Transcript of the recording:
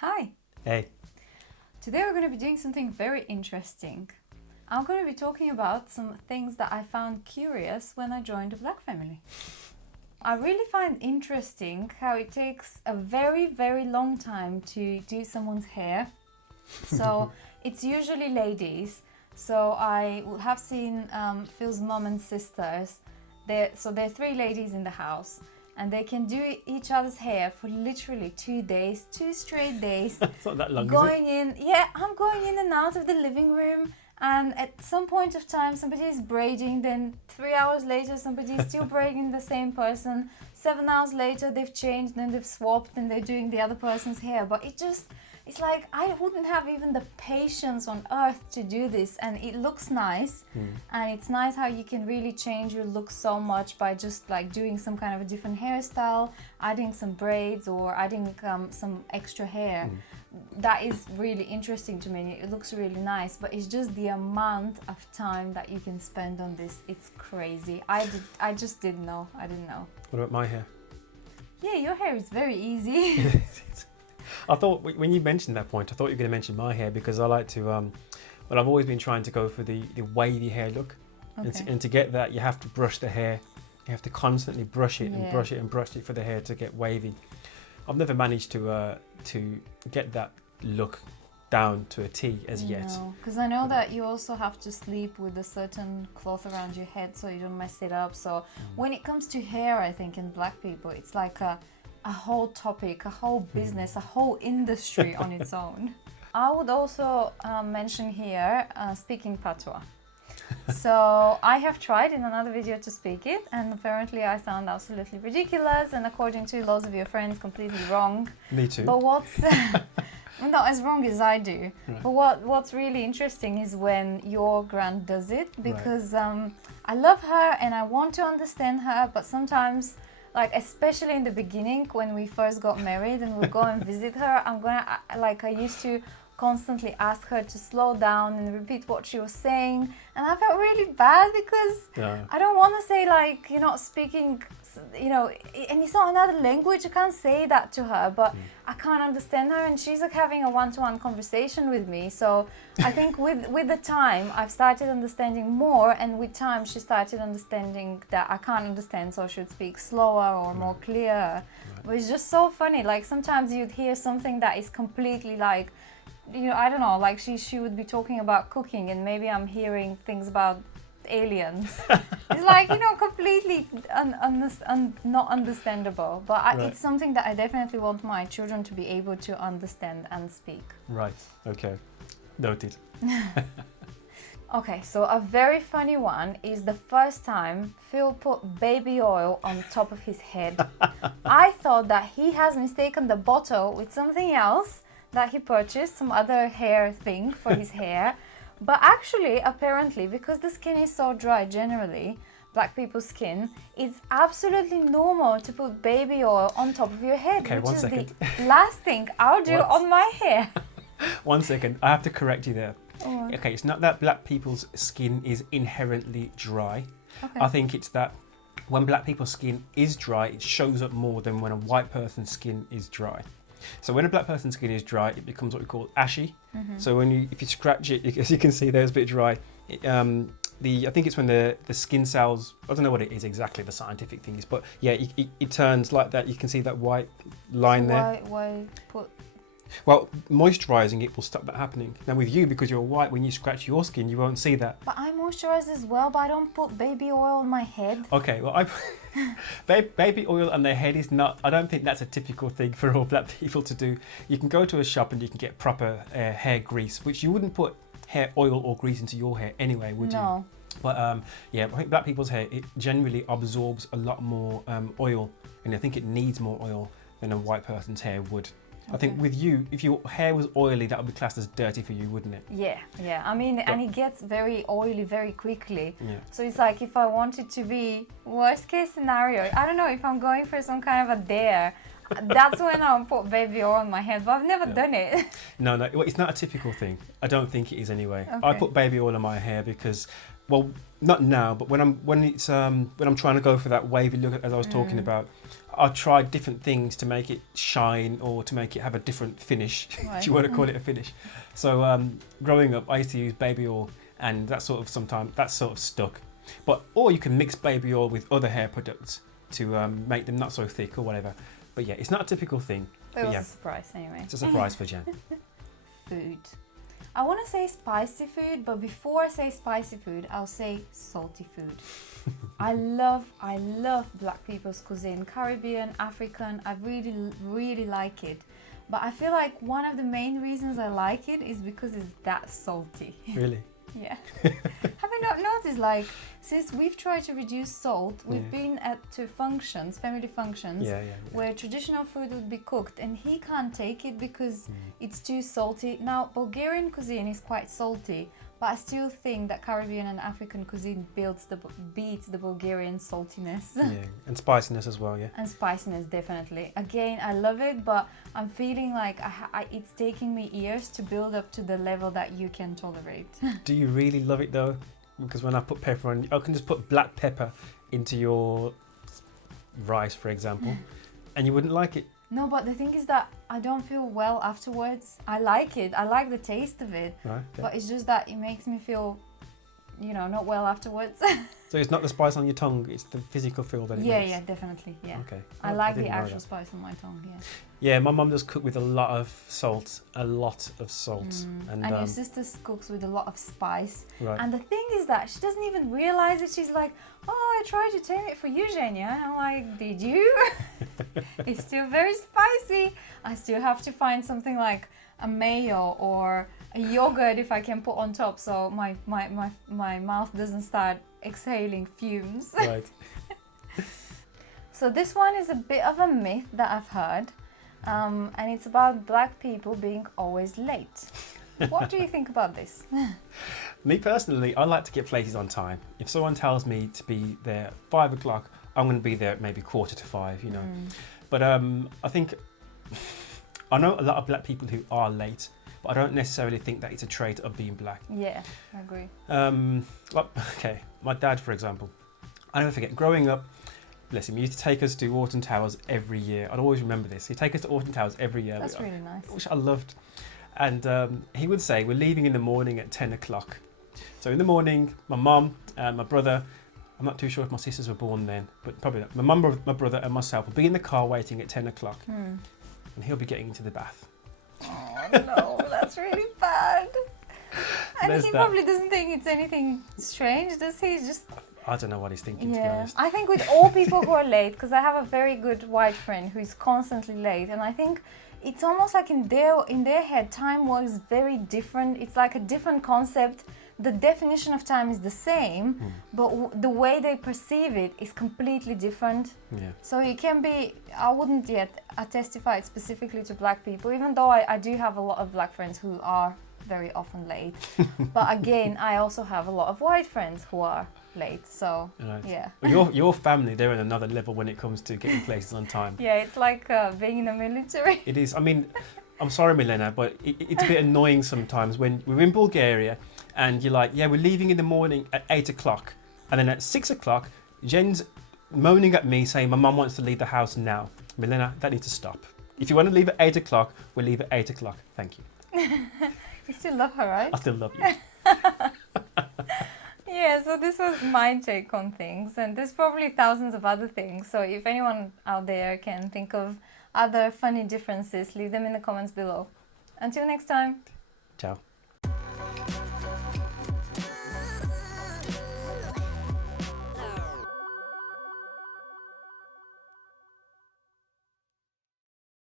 Hi! Hey. Today we're going to be doing something very interesting. I'm going to be talking about some things that I found curious when I joined the Black family. I really find interesting how it takes a very, very long time to do someone's hair. So it's usually ladies. So I have seen Phil's mom and sisters. There are three ladies in the house. And they can do each other's hair for literally 2 days, 2 straight days. It's not that long, Going in, yeah, I'm going in and out of the living room. And at some point of time, somebody is braiding. Then 3 hours later, somebody is still braiding the same person. 7 hours later, they've changed, then they've swapped, and they're doing the other person's hair. But it's like I wouldn't have even the patience on earth to do this, and it looks nice. And it's nice how you can really change your look so much by just like doing some kind of a different hairstyle, adding some braids or adding some extra hair. That is really interesting to me. It looks really nice, but it's just the amount of time that you can spend on this. It's crazy. I just didn't know. I didn't know. What about my hair? Yeah, your hair is very easy. I thought when you mentioned that point, I thought you were going to mention my hair because I like to, well, I've always been trying to go for the wavy hair look. Okay. And to get that, you have to brush the hair. You have to constantly brush it and brush it and brush it for the hair to get wavy. I've never managed to get that look down to a T as yet. No, because I know that you also have to sleep with a certain cloth around your head so you don't mess it up. So when it comes to hair, I think in Black people, it's like a whole topic, a whole business, a whole industry on its own. I would also mention here speaking patois. So I have tried in another video to speak it, and apparently I sound absolutely ridiculous and according to lots of your friends completely wrong. Me too. But what's not as wrong as I do. Right. But what's really interesting is when your grand does it, because I love her and I want to understand her, but sometimes, like especially in the beginning when we first got married and we'll go and visit her, I used to constantly ask her to slow down and repeat what she was saying, and I felt really bad because I don't want to say like you're not speaking, you know, and it's not another language. I can't say that to her, but I can't understand her, and she's like having a one-to-one conversation with me. So I think with the time I've started understanding more, and with time she started understanding that I can't understand, so she would speak slower or more clear. But it's just so funny, like sometimes you'd hear something that is completely like, you know, I don't know, like she would be talking about cooking and maybe I'm hearing things about aliens. It's like, you know, completely not understandable. But it's something that I definitely want my children to be able to understand and speak. Right, okay. Noted. Okay, so a very funny one is the first time Phil put baby oil on top of his head. I thought that he has mistaken the bottle with something else that he purchased, some other hair thing for his hair. But actually, apparently, because the skin is so dry generally, Black people's skin, it's absolutely normal to put baby oil on top of your head, Okay, which is second. the last thing I'll do on my hair. 1 second, I have to correct you there. Oh. Okay, it's not that Black people's skin is inherently dry. Okay. I think it's that when Black people's skin is dry, it shows up more than when a white person's skin is dry. So when a Black person's skin is dry, it becomes what we call ashy. So if you scratch it, as you can see, there's a bit dry. I think it's when the skin cells, I don't know what it is exactly, the scientific thing is, but yeah, it turns like that. You can see that white line So there. why put... Well, moisturising it will stop that happening. Now with you, because you're white, when you scratch your skin, you won't see that. But I moisturize as well, but I don't put baby oil on my head. Okay, well, baby oil on their head is not, I don't think that's a typical thing for all Black people to do. You can go to a shop and you can get proper hair grease, which you wouldn't put hair oil or grease into your hair anyway, would you? No. But yeah, I think Black people's hair, it generally absorbs a lot more oil, and I think it needs more oil than a white person's hair would. I think with you, if your hair was oily, that would be classed as dirty for you, wouldn't it? Yeah. I mean, and it gets very oily very quickly. Yeah. So it's like if I wanted to be worst case scenario, I don't know, if I'm going for some kind of a dare, that's when I'll put baby oil on my head, but I've never done it. No, well, it's not a typical thing. I don't think it is anyway. Okay. I put baby oil on my hair because, well, not now, but when I'm trying to go for that wavy look, as I was talking about, I'll try different things to make it shine or to make it have a different finish, Right. if you want to call it a finish. So growing up, I used to use baby oil, and that sort of stuck. Or you can mix baby oil with other hair products to make them not so thick or whatever. But yeah, it's not a typical thing. It But was yeah, a surprise anyway. it's a surprise for Jen. Food. I want to say spicy food, but before I say spicy food, I'll say salty food. I love black people's cuisine, Caribbean, African. I really like it. But I feel like one of the main reasons I like it is because it's that salty. Really? Yeah. Have you not noticed, like, since we've tried to reduce salt, we've been to functions, family functions, where traditional food would be cooked, and he can't take it because it's too salty. Now, Bulgarian cuisine is quite salty, but I still think that Caribbean and African cuisine beats the Bulgarian saltiness. Yeah, and spiciness as well, yeah. And spiciness, definitely. Again, I love it, but I'm feeling like it's taking me years to build up to the level that you can tolerate. Do you really love it though? Because when I put pepper on, I can just put black pepper into your rice, for example, and you wouldn't like it. No, but the thing is that I don't feel well afterwards. I like it. I like the taste of it. Right. Okay. But it's just that it makes me feel, not well afterwards. So it's not the spice on your tongue, it's the physical feel that it makes. Yeah, definitely. Yeah. Okay. I like the didn't know actual that. spice on my tongue, yeah. Yeah, my mum does cook with a lot of salt. And your sister cooks with a lot of spice. right. And the thing is that she doesn't even realize it. She's like, oh, I tried to tame it for you, Zhenya. And I'm like, did you? It's still very spicy. I still have to find something like a mayo or a yogurt if I can put on top, so my mouth doesn't start exhaling fumes. Right. So this one is a bit of a myth that I've heard, and it's about black people being always late. What do you think about this? Me personally, I like to get places on time. If someone tells me to be there at 5 o'clock, I'm going to be there at maybe 4:45, But I think I know a lot of black people who are late, but I don't necessarily think that it's a trait of being black. Yeah, I agree. My dad, for example, I never forget, growing up, bless him, he used to take us to Alton Towers every year. I'd always remember this. He'd take us to Alton Towers every year. That's really nice. Which I loved. And he would say, we're leaving in the morning at 10 o'clock. So in the morning, my mum and my brother, I'm not too sure if my sisters were born then, but probably not. My mum, my brother and myself will be in the car waiting at 10 o'clock. And he'll be getting into the bath. Oh no, that's really bad. And There's he that. probably doesn't think it's anything strange, does he? Just I don't know what he's thinking, to be honest. I think with all people who are late, because I have a very good white friend who is constantly late, and I think it's almost like in their head, time works very different. It's like a different concept. The definition of time is the same, but the way they perceive it is completely different. Yeah. So it can be, I wouldn't yet testify it specifically to black people, even though I do have a lot of black friends who are very often late. But again, I also have a lot of white friends who are late, so Right. yeah. Well, your family, they're in another level when it comes to getting places on time. Yeah, it's like being in the military. It is. I mean, I'm sorry, Milena, but it's a bit annoying sometimes when we're in Bulgaria and you're like, yeah, we're leaving in the morning at 8 o'clock. And then at 6 o'clock, Jen's moaning at me saying, my mum wants to leave the house now. Milena, that needs to stop. If you want to leave at 8 o'clock, we'll leave at 8 o'clock. Thank you. You still love her, right? I still love you. Yeah, so this was my take on things, and there's probably thousands of other things. So if anyone out there can think of other funny differences, leave them in the comments below. Until next time. Ciao.